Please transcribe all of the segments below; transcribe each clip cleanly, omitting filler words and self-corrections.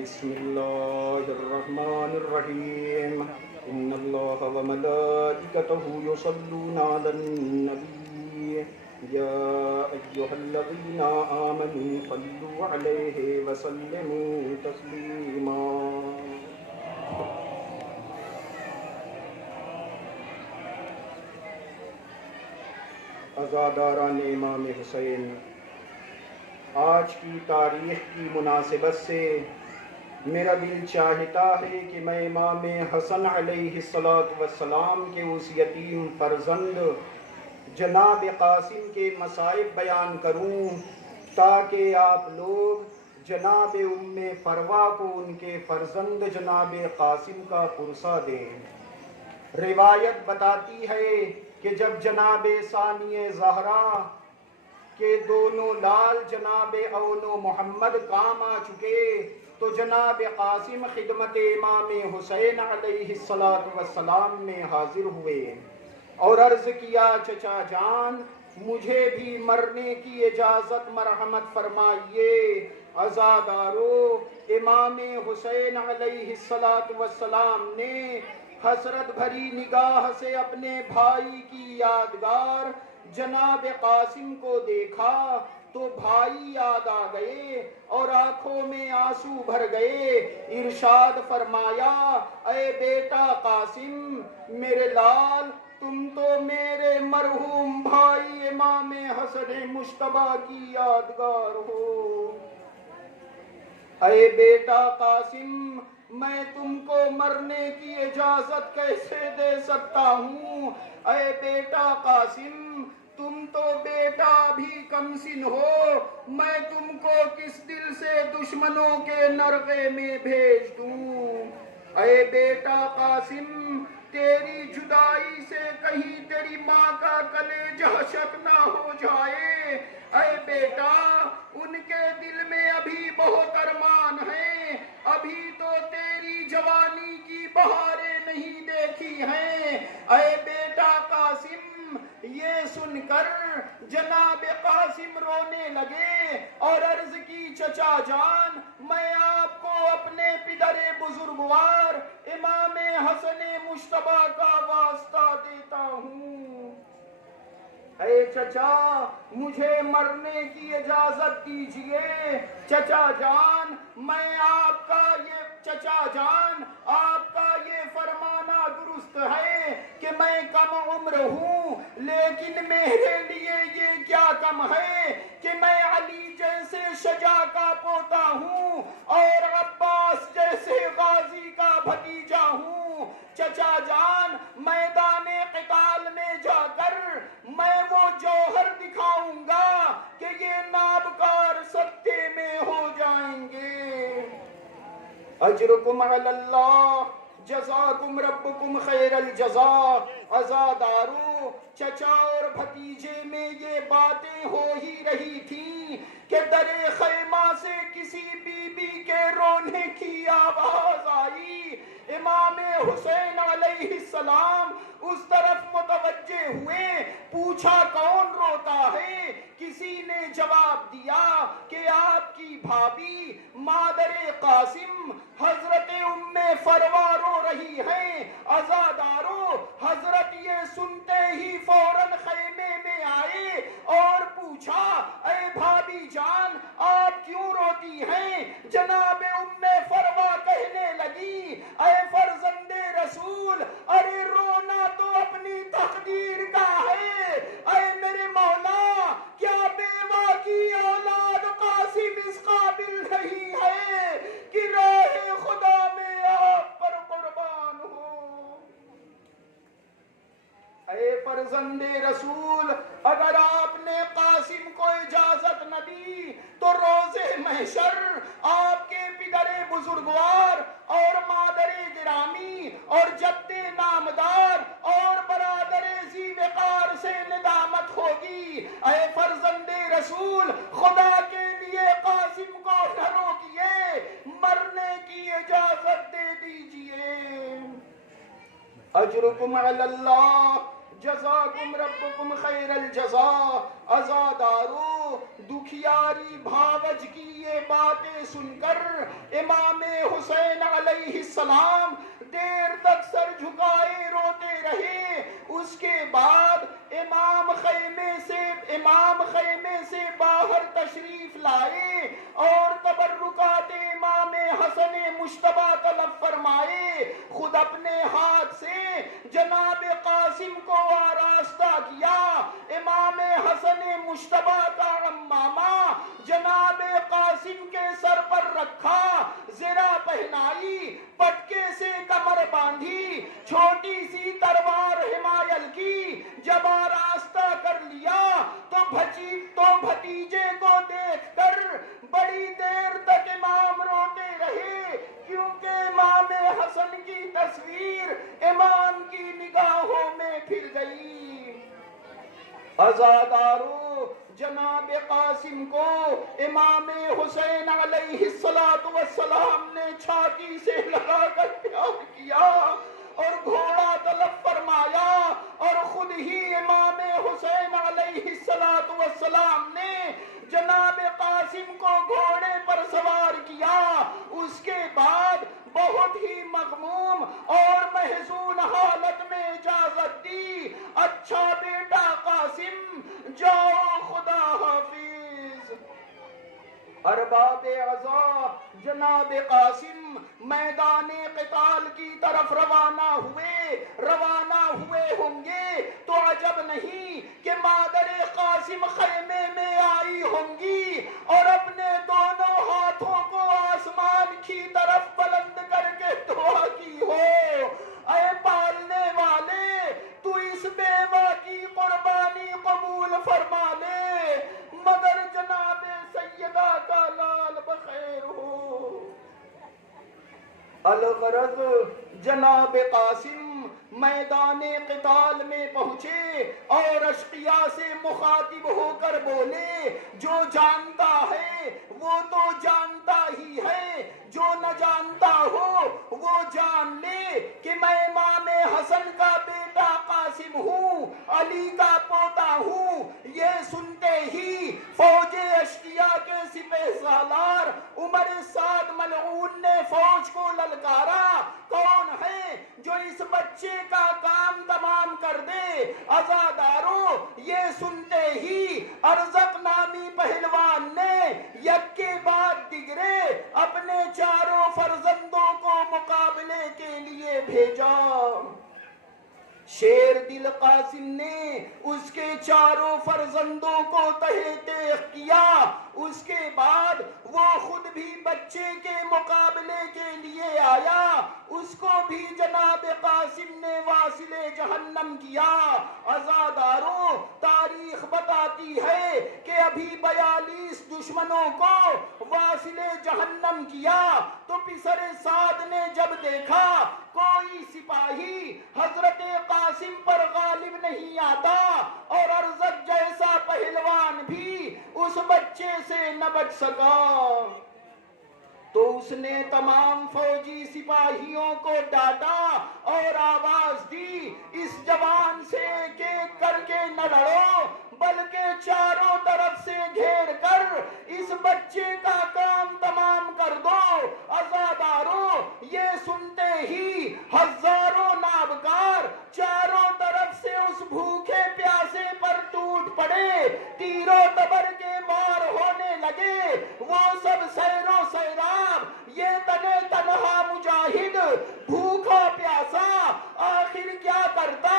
بسم اللہ الرحمن الرحیم ان اللہ وملائکتہ یصلون علی النبی یا ایہا الذین آمنوا صلوا علیہ وسلموا تسلیما۔ عزاداران امام حسین، آج کی تاریخ کی مناسبت سے میرا دل چاہتا ہے کہ میں امام حسن علیہ السلام کے اس یتیم فرزند جناب قاسم کے مصائب بیان کروں تاکہ آپ لوگ جناب ام فروا کو ان کے فرزند جناب قاسم کا پرسہ دیں۔ روایت بتاتی ہے کہ جب جناب ثانی زہرا کہ دونوں لال جناب اون و محمد کام آ چکے تو جناب قاسم خدمت امام حسین علیہ السلام میں حاضر ہوئے اور عرض کیا، چچا جان مجھے بھی مرنے کی اجازت مرحمت فرمائیے۔ عزادارو، امام حسین علیہ السلام نے حسرت بھری نگاہ سے اپنے بھائی کی یادگار جناب قاسم کو دیکھا تو بھائی یاد آ گئے اور آنکھوں میں آنسو بھر گئے۔ ارشاد فرمایا، اے بیٹا قاسم، میرے لال، تم تو میرے مرحوم بھائی امام حسن مجتبی کی یادگار ہو۔ اے بیٹا قاسم، میں تم کو مرنے کی اجازت کیسے دے سکتا ہوں؟ اے بیٹا قاسم، تم تو بیٹا بھی کم سن ہو، میں تم کو کس دل سے دشمنوں کے نرغے میں بھیج دوں؟ اے بیٹا قاسم، تیری جدائی سے کہیں تیری ماں کا کلیجہ شک نہ ہو جائے۔ اے بیٹا، ان کے دل میں ابھی بہت ارمان ہیں، ابھی تو تیری جوانی کی بہاریں نہیں دیکھی ہیں۔ اے بیٹا قاسم، یہ سن کر جناب قاسم رونے لگے اور عرض کی، چچا جان میں آپ کو اپنے پدر بزرگوار امام حسن مجتبی کا واسطہ دیتا ہوں۔ اے چچا، مجھے مرنے کی اجازت دیجئے۔ چچا جان، میں آپ کا یہ فرمانا درست ہے کہ میں کم عمر ہوں، لیکن میرے لیے یہ کیا کم ہے کہ میں علی جیسے شجاع کا پوتا ہوں اور عباس جیسے غازی کا بھتیجا ہوں۔ چچا جان، میدان قتال میں جا کر میں وہ جوہر دکھاؤں گا کہ یہ نابکار ستے میں ہو جائیں گے۔ اجرکم علی اللہ، جزاکم ربکم خیر الجزا۔ عزادارو، چچا اور بھتیجے میں یہ باتیں ہو ہی رہی تھیں کہ در خیمہ سے کسی بی بی کے رونے کی آواز آئی۔ امام حسین علیہ السلام اس طرف متوجہ ہوئے، پوچھا کون روتا ہے؟ کسی نے جواب دیا کہ آپ کی بھابی مادر قاسم حضرت ام فروا رو رہی ہیں۔ عزادارو، حضرت یہ سنتے ہی فوراً خیمے میں آئے اور پوچھا، اے بھابی جان آپ کیوں روتی ہیں؟ جناب ام فروا کہنے لگی، اے فرزند رسول، ارے رونا تو اپنی تقدیر کا ہے۔ اے میرے مولا، کیا بیوہ کی اولاد قاسم اس قابل نہیں ہے کہ راہ خدا میں آپ پر قربان ہو؟ اے فرزند رسول، اگر آپ نے قاسم کو اجازت نہ دی تو روز محشر آپ کے پدر بزرگوار اور مادر گرامی اور جد نامدار اور برادر ذی وقار سے ندامت ہوگی۔ اے فرزند رسول، خدا کے لیے قاسم کو نہ روکیے، مرنے کی اجازت دے دیجئے۔ اجرکم علی اللہ، جزاکم ربکم خیر الجزا۔ عزادارو، دکھیاری بھاوج کی یہ باتیں سن کر امام حسین علیہ السلام دیر تک سر جھکائے روتے رہے. اس کے بعد امام خیمے سے باہر تشریف لائے اور تبرکات امام حسن مجتبی طلب فرمائے. خود اپنے ہاتھ سے جناب قاسم کو آراستہ کیا. امام حسن مجتبی کا عمامہ جناب قاسم کے سر پر رکھا، زرہ پہنائی، پٹکے سے کمر باندھی، چھوٹی سی تلوار حمایل کی. جب آراستہ کر لیا تو بھتیجے کو دیکھ کر بڑی دیر تک امام روتے رہے، کیونکہ امام حسن کی تصویر امام کی نگاہوں میں پھر گئی. عزادارو، جناب قاسم کو امام حسین علیہ السلام نے چھاتی سے لگا کر پیار کیا اور گھوڑا طلب فرمایا، اور خود ہی امام حسین علیہ السلام نے جناب قاسم کو گھوڑے پر سوار کیا. اس کے بعد بہت ہی مغموم اور محزون حالت میں اجازت دی، اچھا بیٹا قاسم جاؤ، خدا حافظ. ارباب عزا، جناب قاسم میدان قتال کی طرف روانہ ہوئے ہوں گے تو عجب نہیں کہ مادر قاسم خیمے میں آئی ہوں گی اور اپنے دونوں ہاتھوں کو آسمان کی طرف بلند کر کے دعا کی ہو، اے پالنے والے تو اس بیوہ کی قربانی قبول فرما لے، مگر جناب سیدہ کا لال بخیر ہو. الغرض جناب قاسم میدان قتال میں پہنچے اور اشقیاء سے مخاطب ہو کر بولے، جو جانتا ہے وہ تو جانتا ہی ہے، جو نہ جانتا ہو وہ جان لے کہ میں امام حسن کا بیٹا قاسم ہوں، علی کا پوتا ہوں. یہ سنتے ہی فوج اشقیاء کے سپہ سالار عمر سعد ملعون نے فوج کو للکارا، کون ہے جو اس بچے کا کام تمام کر دے؟ عزاداروں، یہ سنتے ہی ارزق نامی پہلوان نے یک کے بعد دیگرے اپنے چاروں فرزندوں کو مقابلے کے لیے بھیجا. شیر دل قاسم نے اس کے چاروں فرزندوں کو تہہ تیغ کیا. اس کے بعد وہ خود بھی بچے کے مقابلے کے لیے آیا، اس کو بھی جناب قاسم نے واصل جہنم کیا. عزاداروں، تاریخ بتاتی ہے کہ ابھی 42 دشمنوں کو واصل جہنم کیا تو پسر سعد نے جب دیکھا کوئی سپاہی حضرت قاسم پر غالب نہیں آتا اور ارزق جیسا پہلوان بھی اس بچے سے نہ بچ سکا، تو اس نے تمام فوجی سپاہیوں کو ڈانٹا اور آواز دی، اس جوان سے ایک ایک کر کے نہ لڑو بلکہ چاروں طرف سے گھیر کر اس بچے کا کام تمام کر دو. عزاداروں، یہ سنتے ہی ہزاروں نابکار چاروں طرف سے اس بھوکے پیاسے پر ٹوٹ پڑے، تیروں تبر کے مار ہونے لگے. وہ سب سیر و سیراب، یہ تنے تنہا مجاہد بھوکا پیاسا آخر کیا کرتا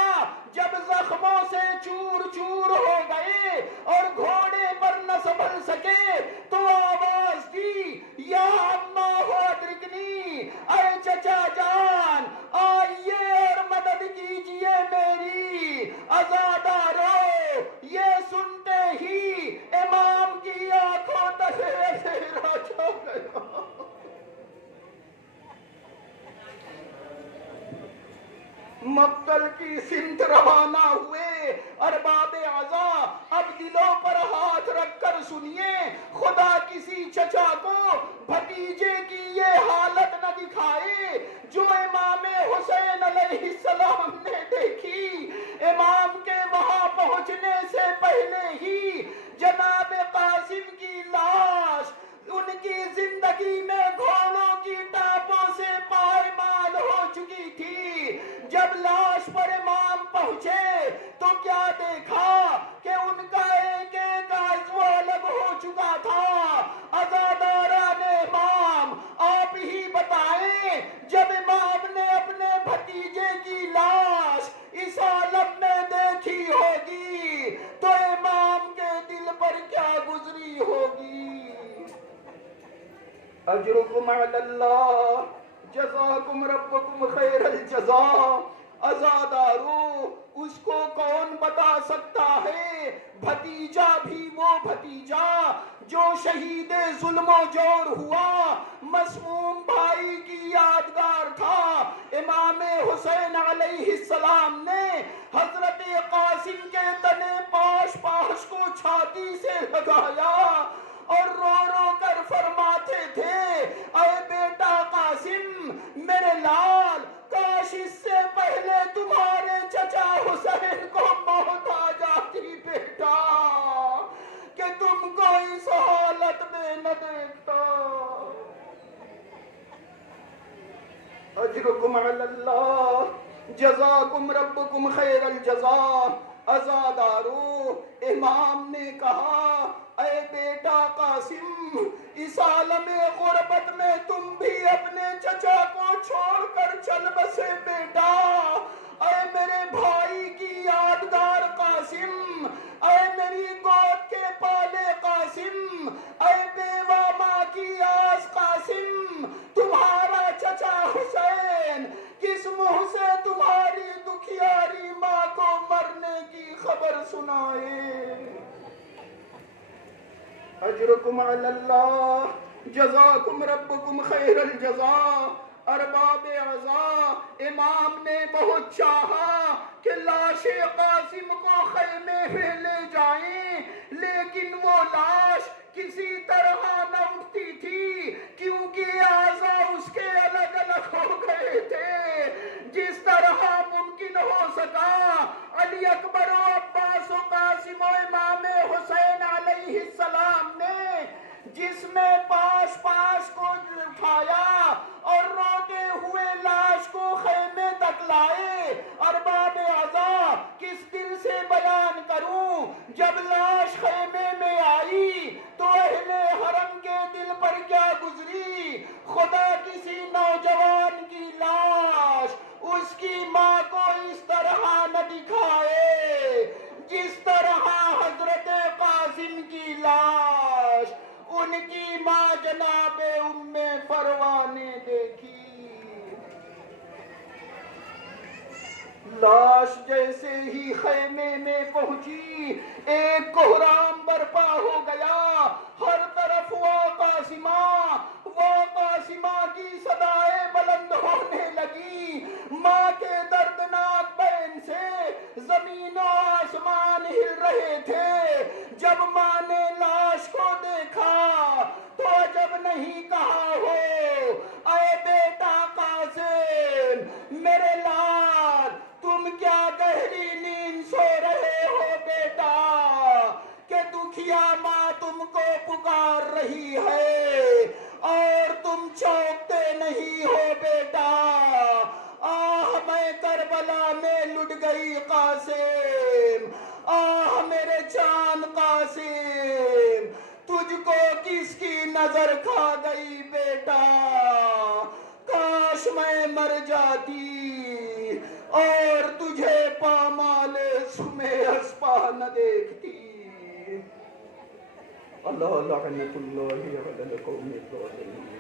جب زخموں سے چور چور ہو گئے اور گھوڑے پر نہ سنبھل سکے تو آواز دی، یا اماں ہو ادرکنی، اے چچا جان آئیے اور مدد کیجئے میری. عزادارو، یہ سنتے ہی امام کی آنکھوں تک چہرہ چھا گیا. مقتل کی سمت روانہ ہوئے. ارباب عزا، اب دلوں پر ہاتھ رکھ کر سنیے، خدا کسی چچا کو بھتیجے کی یہ حالت نہ دکھائے جو امام حسین علیہ السلام نے دیکھی. امام کے وہاں پہنچنے سے پہلے ہی جناب قاسم کی لاش ان کی زندگی میں گھوڑوں کی ٹاپوں سے پائمال ہو چکی تھی. جب لاش پر امام پہنچے تو کیا دیکھا کہ ان کا ایک ایک عضو الگ ہو چکا تھا. عزاداران امام، آپ ہی بتائیں، جب امام نے اپنے بھتیجے کی لاش اس عالم میں دیکھی ہوگی تو امام کے دل پر کیا گزری ہوگی. اجرکم علی اللہ، جزاکم ربکم خیر الجزا. عزادارو، اس کو کون بتا سکتا ہے؟ بھتیجا بھی وہ بھتیجا جو شہید ظلم و جور ہوا، مسموم بھائی کی یادگار تھا. امام حسین علیہ السلام نے حضرت قاسم کے تنے پاش پاش کو چھاتی سے لگایا اور رو رو کر فرماتے تھے، اے بیٹا قاسم، میرے لال، کاش اس سے پہلے تمہارے چچا حسین کو موت آ جاتی بیٹا، کہ تم کو اس حالت میں نہ دیکھتا. اجرکم علی اللہ، جزاکم ربکم خیر الجزا. عزادارو، امام نے کہا، اے بیٹا قاسم، اس عالم غربت میں تم بھی اپنے چچا کو چھوڑ کر چل بسے بیٹا. اے میرے بھائی کی یادگار قاسم، اے میری گود کے پالے قاسم، اے بیوہ ماں کی آس قاسم، تمہارا چچا حسین کس منہ سے تمہاری دکھیاری ماں کو مرنے کی خبر سنائے. اجرکم علی اللہ، جزاکم ربکم خیر الجزا. ارباب عزا، امام نے بہت چاہا کہ لاش قاسم کو خیمے میں لے جائیں، لیکن وہ لاش کسی طرح نہ اٹھتی تھی کیونکہ اعضا اس کے الگ الگ ہو گئے تھے. جس طرح ممکن ہو سکا، علی اکبر و عباس و قاسم و امام حسین علیہ السلام نے جس میں پاش پاش کو اٹھایا اور روتے ہوئے لاش کو خیمے تک لائے. ارباب عزا، کس دل سے بیان کروں، جب لاش خیمے میں آئی تو اہل حرم کے دل پر کیا گزری. خدا کسی نوجوان کی لاش اس کی ماں کو اس طرح نہ دکھائے جس طرح حضرت قاسم کی لاش ان کی ماں جناب ام فروا نے دیکھی. لاش جیسے ہی خیمے میں پہنچی، ایک کوہرام برپا ہو گیا. ہر طرف وا قاسمہ کی صدائیں بلند ہونے لگی. ماں کے دردناک بین سے زمین و آسمان ہل رہے تھے. جب ماں نے لاش کو دیکھا تو عجب نہیں کہا ہو، اے بیٹا قاسم، میرے لال، تم کیا گہری نیند سو رہے ہو بیٹا، کہ دکھیا ماں تم کو پکار رہی ہے اور تم چونکتے نہیں ہو بیٹا. آہ میں کربلا میں لٹ گئی قاسم، آہ میرے چاند قاسم، تجھ کو کس کی نظر کھا گئی بیٹا. کاش میں مر جاتی اور تجھے پامال سمے اسپا نہ دیکھتی. اللہ لعنت اللہ علی القوم الظالمین.